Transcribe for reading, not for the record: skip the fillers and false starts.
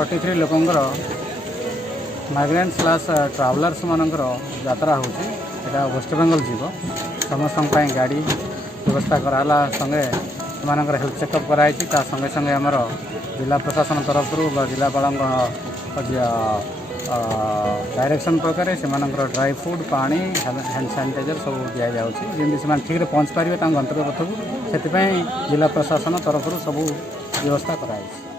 43 लोकंर migrant slash travellers मानकर यात्रा होची एटा वेस्ट बेंगल जीव समस्त गाड़ी व्यवस्था कराला संगे सेमानकर हेल्थ चेकअप कराई संगे संगे आमर जिला प्रशासन तरफ जिलापाल डायरेक्शन प्रकार से ड्राई फूड पानी हैंड सैनिटाइजर सब दि जाऊँगी जमी ठीक पहुँच पारे गंतव्य पथक से जिला प्रशासन तरफ सब व्यवस्था कराई।